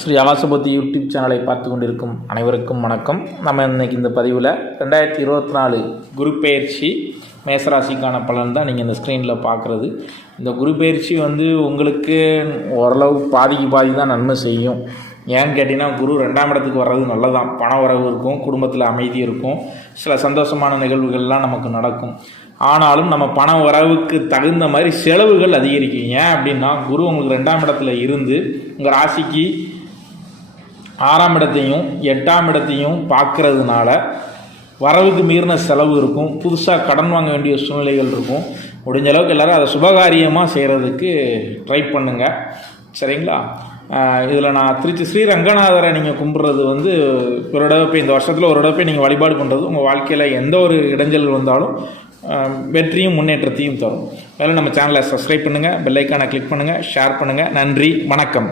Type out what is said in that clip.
Sri ஆகாசபுத்தி YouTube சேனலை பார்த்து கொண்டிருக்கும் அனைவருக்கும் வணக்கம். நம்ம இன்றைக்கி இந்த பதிவில் 2024 குரு பெயர்ச்சி மேசராசிக்கான பலன் தான் நீங்கள் இந்த ஸ்க்ரீனில் பார்க்குறது. இந்த குரு பெயர்ச்சி உங்களுக்கு ஓரளவு பாதிக்கு பாதி தான் நன்மை செய்யும். ஏன்னு கேட்டிங்கன்னா, குரு 2ஆம் இடத்துக்கு வர்றது நல்லதான். பண வரவு இருக்கும், குடும்பத்தில் அமைதி இருக்கும், சில சந்தோஷமான நிகழ்வுகள்லாம் நமக்கு நடக்கும். ஆனாலும் நம்ம பண வரவுக்கு தகுந்த மாதிரி செலவுகள் அதிகரிக்கும். ஏன் அப்படின்னா, குரு உங்களுக்கு 2ஆம் இடத்துல இருந்து உங்கள் ராசிக்கு 6ஆம் இடத்தையும் 8ஆம் இடத்தையும் பார்க்கறதுனால வரவுக்கு மீறின செலவு இருக்கும். புதுசாக கடன் வாங்க வேண்டிய சூழ்நிலைகள் இருக்கும். முடிஞ்ச அளவுக்கு எல்லோரும் அதை சுபகாரியமாக செய்கிறதுக்கு ட்ரை பண்ணுங்கள், சரிங்களா? இதில் நான் திருச்சி ஸ்ரீரங்கநாதரை நீங்கள் கும்பிட்றது ஒரு தடவை போய் இந்த வருஷத்தில் ஒரு தடவை போய் நீங்கள் வழிபாடு பண்ணுறது உங்கள் வாழ்க்கையில் எந்த ஒரு இடைஞ்சல் வந்தாலும் வெற்றியும் முன்னேற்றத்தையும் தரும். அதில் நம்ம சேனலை சப்ஸ்கிரைப் பண்ணுங்கள், பெல் ஐக்கானை கிளிக் பண்ணுங்கள், ஷேர் பண்ணுங்கள். நன்றி, வணக்கம்.